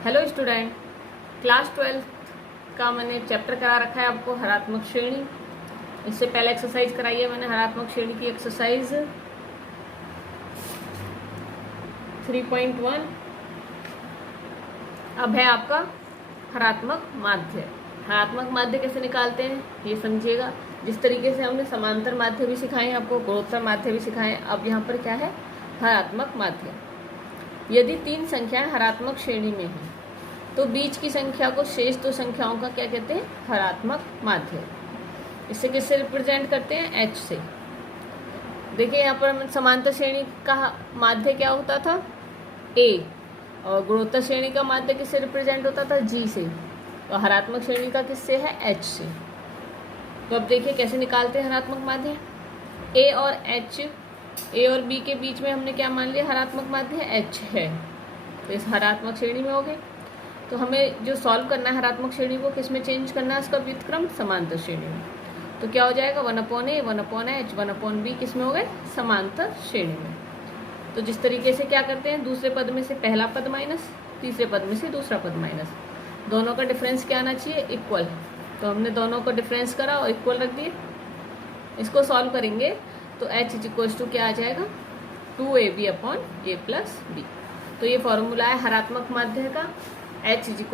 Hello student, class 12 का मैंने chapter करा रखा है आपको हरात्मक श्रेणी। इससे पहले एक्सरसाइज कराई है मैंने हरात्मक श्रेणी की एक्सरसाइज 3.1। अब है आपका हरात्मक माध्य। हरात्मक माध्य कैसे निकालते हैं ये समझिएगा। जिस तरीके से हमने समांतर माध्य भी सिखाए हैं आपको, गुणोत्तर माध्य भी सिखाए हैं, अब यहाँ पर क्या है हरात्मक माध्य। यदि तीन संख्याएं हरात्मक श्रेणी में हैं तो बीच की संख्या को शेष दो संख्याओं का क्या कहते हैं, हरात्मक माध्य। इसे किससे रिप्रेजेंट करते हैं, h से। देखिए यहाँ पर समांतर श्रेणी का माध्य क्या होता था, a, और गुणोत्तर श्रेणी का माध्य किससे रिप्रेजेंट होता था, g से। तो हरात्मक श्रेणी का किससे है, h से। तो अब देखिए कैसे निकालते हैं हरात्मक माध्य। a और h, a और b के बीच में हमने क्या मान लिया, हरात्मक माध्य h है, तो इस हरात्मक श्रेणी में हो गए। तो हमें जो सॉल्व करना है हरात्मक श्रेणी को किस में चेंज करना है, उसका व्युत्क्रम समांतर श्रेणी में। तो क्या हो जाएगा 1/a 1/h 1/b किस में हो गए, समांतर श्रेणी में। तो जिस तरीके से क्या करते हैं, दूसरे पद में से पहला पद माइनस, तीसरे पद में से दूसरा पद माइनस, दोनों का डिफरेंस क्या आना चाहिए, इक्वल। तो हमने दोनों का डिफरेंस करा और इक्वल रख दिए। इसको सॉल्व करेंगे तो h = क्या आ जाएगा, 2ab/a+b। तो ये फॉर्मूला है हरात्मक माध्य का, h =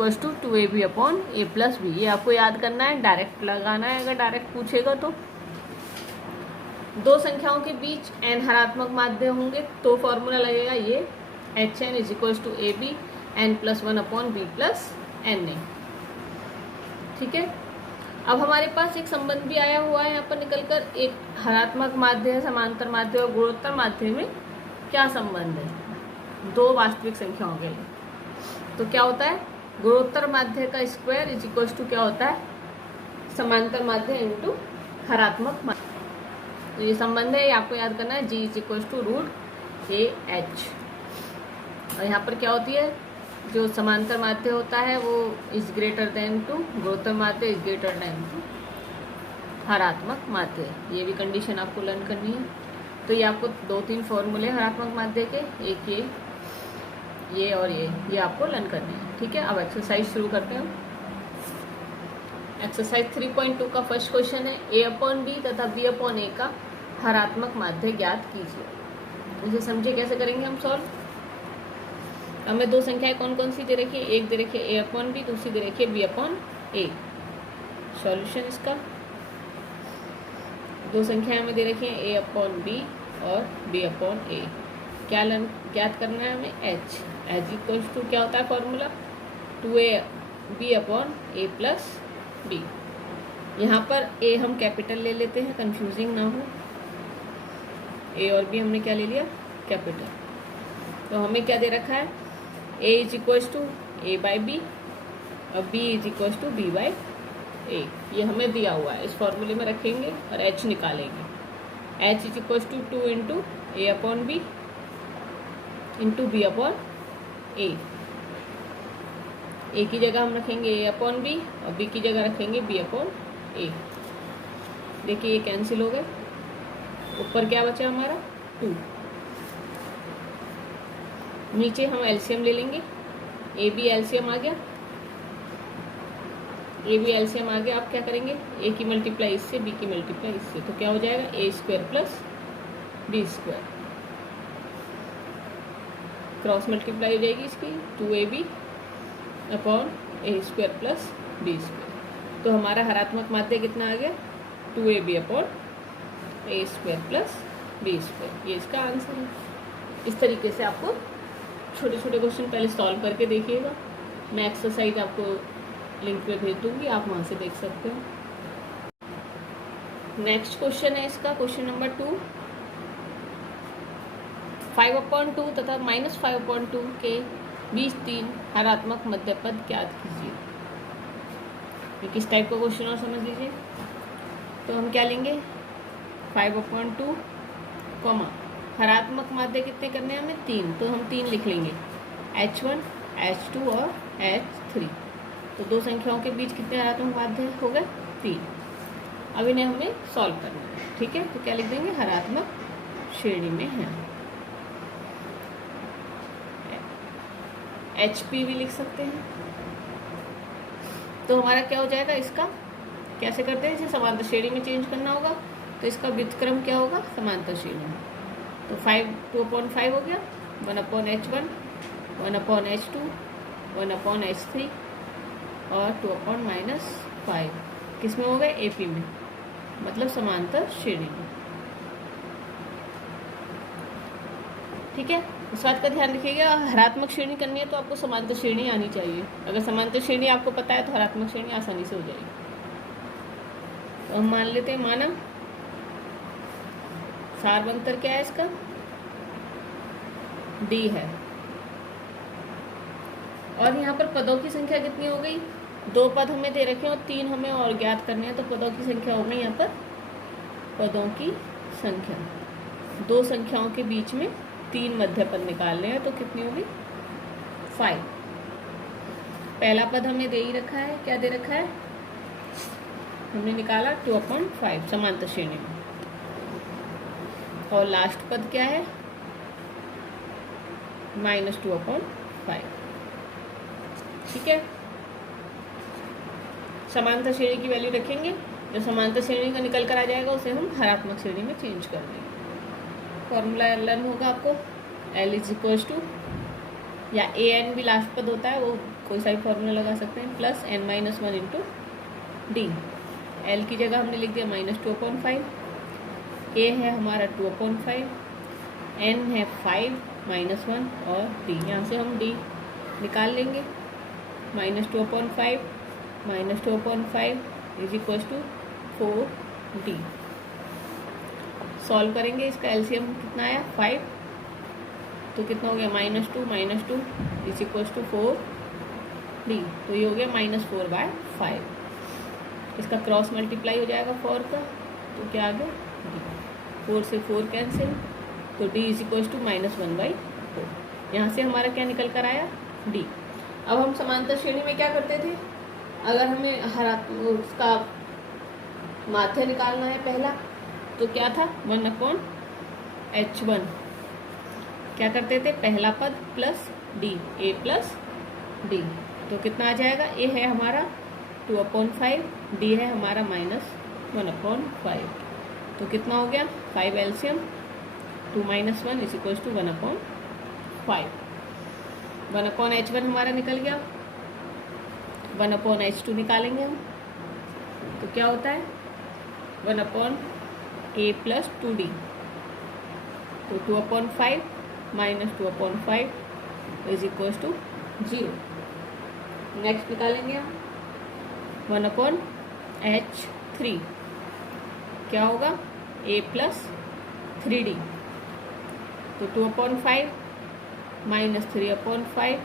2ab/a+b। ये आपको याद करना है, डायरेक्ट लगाना है अगर डायरेक्ट पूछेगा तो। दो संख्याओं के बीच n हरात्मक माध्य होंगे तो फॉर्मूला लगेगा ये hn = ab n+1/b+na। ठीक है। अब हमारे पास एक संबंध भी आया हुआ है यहाँ पर निकल कर, एक हरात्मक माध्य, समांतर माध्य और गुणोत्तर माध्य में क्या संबंध है, दो वास्तविक संख्याओं के लिए। तो क्या होता है, गुणोत्तर माध्य का स्क्वायर = क्या होता है, समांतर माध्य इंटू हरात्मक माध्य। तो ये संबंध है, ये आपको याद करना है, g = √ah। और यहाँ पर क्या होती है, जो समांतर माध्य होता है वो इज ग्रेटर देन टू, गुणोत्तर माध्य इज ग्रेटर देन टू हरात्मक माध्य। ये भी कंडीशन आपको लर्न करनी है। तो ये आपको 2-3 फॉर्मूले हरात्मक माध्य के, एक ये और ये आपको लर्न करने हैं। ठीक है। अब एक्सरसाइज शुरू करते हैं। एक्सरसाइज 3.2 का फर्स्ट क्वेश्चन है, a/b तथा b/a का हरात्मक माध्य ज्ञात कीजिए। इसे समझिए कैसे करेंगे हम सॉल्व। हमें दो संख्याएं कौन कौन सी दे रखी है, एक दे रखी है a/b, दूसरी दे रखी है b/a। सॉल्यूशन इसका, दो संख्याएं हमें दे रखी है a/b और b/a। क्या ज्ञात करना है हमें, h = क्या होता है फॉर्मूला, 2ab/a+b। यहाँ पर a हम कैपिटल ले लेते हैं, कंफ्यूजिंग ना हो। a और b हमने क्या ले लिया, कैपिटल। तो हमें क्या दे रखा है, a = a/b और b = b/a। ये हमें दिया हुआ है, इस फॉर्मूले में रखेंगे और h निकालेंगे। h = 2 × a/b × b/a। a की जगह हम रखेंगे a/b और b की जगह रखेंगे b/a। देखिए ये कैंसिल हो गए, ऊपर क्या बचा हमारा 2। नीचे हम एलसीएम ले लेंगे, ए बी एलसीएम आ गया, ए बी एलसीएम आ गया। आप क्या करेंगे, ए की मल्टीप्लाई इससे, बी की मल्टीप्लाई इससे, तो क्या हो जाएगा a² + b²। क्रॉस मल्टीप्लाई हो जाएगी इसकी, 2ab/a² + b²। तो हमारा हरात्मक माध्य कितना आ गया, 2ab/a² + b²। ये इसका आंसर है। इस तरीके से आपको छोटे छोटे क्वेश्चन पहले सॉल्व करके देखिएगा। मैं एक्सरसाइज आपको लिंक पे भेज दूंगी, आप वहाँ से देख सकते हो। नेक्स्ट क्वेश्चन है इसका, क्वेश्चन नंबर 2। 5/2 तथा -5/2 के बीच 3 हरात्मक मध्य पद ज्ञात कीजिए। ये किस टाइप का क्वेश्चन और समझ लीजिए। तो हम क्या लेंगे, 5/2, हरात्मक माध्य कितने करने हैं हमें? 3, तो हम 3 लिख लेंगे, H1, H2 और H3। तो दो संख्याओं के बीच कितने हरात्मक माध्य हो गए? 3। अब इन्हें हमें सॉल्व करना है, ठीक है। तो क्या लिख देंगे? हरात्मक श्रेणी में है। HP भी लिख सकते हैं। तो हमारा क्या हो जाएगा? इसका कैसे करते हैं? इसे समांतर श्रेणी में चेंज करना होगा, तो इसका व्युत्क्रम क्या होगा? समांतर श्रेणी में। तो 2/5 हो गया, 1/H1, 1/H2, 1/H3 और 2/-5 किस में हो गए? AP में, मतलब समांतर श्रेणी में, ठीक है। इस बात का ध्यान रखिएगा, हरात्मक श्रेणी करनी है तो आपको समांतर श्रेणी आनी चाहिए। अगर समांतर श्रेणी आपको पता है तो हरात्मक श्रेणी आसानी से हो जाएगी। तो हम मान लेते हैं, माना सारवंतर क्या है इसका? D है। और यहाँ पर पदों की संख्या कितनी हो गई? 2 पद हमें दे रखे हैं और 3 हमें और ज्ञात करने हैं, तो पदों की संख्या हो गई यहाँ पर, पदों की संख्या, 2 संख्याओं के बीच में 3 मध्य पद निकालने हैं, तो कितनी होगी? 5। पहला पद हमें दे ही रखा है, क्या दे रखा है? हमने निकाला 2/5 समांतर श्रेणी में। और लास्ट पद क्या है? -2/5, ठीक है। समांतर श्रेणी की वैल्यू रखेंगे, जो समांतर श्रेणी का निकल कर आ जाएगा उसे हम हरात्मक श्रेणी में चेंज कर देंगे। फॉर्मूला लर्न होगा आपको, L = या AN भी लास्ट पद होता है, वो कोई सा भी फॉर्मूला लगा सकते हैं, +n-1 × D। L की जगह हमने लिख दिया -2/5, A है हमारा 2/5, N है 5 -1 और D। यहाँ से हम D निकाल लेंगे, -2/5 -2/5 = 4D। सॉल्व करेंगे, इसका एलसीएम कितना आया? 5, तो कितना हो गया? -2 -2 = 4D। तो ये हो गया -4/5। इसका क्रॉस मल्टीप्लाई हो जाएगा 4 का, तो क्या आ गया? D। 4 से 4 कैंसिल, तो D = -1/4। यहाँ से हमारा क्या निकल कर आया? D। अब हम समांतर श्रेणी में क्या करते थे? अगर हमें उसका माध्य निकालना है पहला, तो क्या था? 1/H1। क्या करते थे? पहला पद प्लस D, A + D। तो कितना आ जाएगा? A है हमारा 2/5, D है हमारा -1/5। तो कितना हो गया? 5 एलसीएम, 2 - 1 = 1/5। 1/H1 हमारा निकल गया, 1/H2 निकालेंगे हम, तो क्या होता है? 1/A + 2D। तो 2/5 - 2/5 = 0। नेक्स्ट निकालेंगे हम 1/H3, क्या होगा? A + 3D। तो 2/5 - 3/5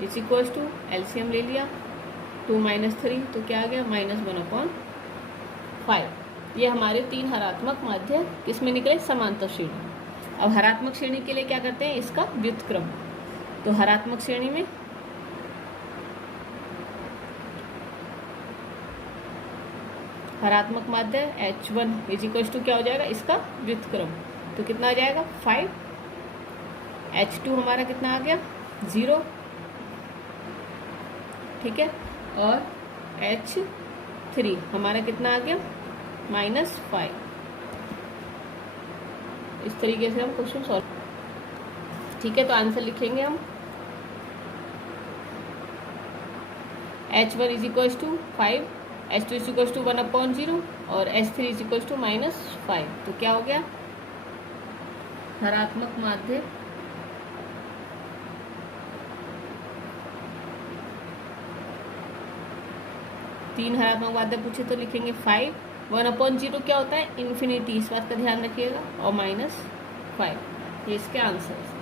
= एलसीएम ले लिया, 2 - 3, तो क्या आ गया? -1/5। ये हमारे 3 हरात्मक माध्य किस में निकले? समांतर श्रेणी। अब हरात्मक श्रेणी के लिए क्या करते हैं? इसका व्युत्क्रम। तो हरात्मक श्रेणी में हरात्मक माध्य H1 = क्या हो जाएगा? इसका व्युत्क्रम। तो कितना आ जाएगा? 5। H2 हमारा कितना आ गया? 0, ठीक है। और H3 हमारा कितना आ गया? -5। इस तरीके से हम क्वेश्चन सॉल्व, ठीक है। तो आंसर लिखेंगे हम, H1 = 5, H2 = 1/0 और H3 = -5। तो क्या हो गया? हरात्मक माध्य तीन हरात्मक माध्य पूछे तो लिखेंगे 5, 1/0 क्या होता है? इन्फिनिटी, इस बात का ध्यान रखिएगा, और -5। ये इसके आंसर है।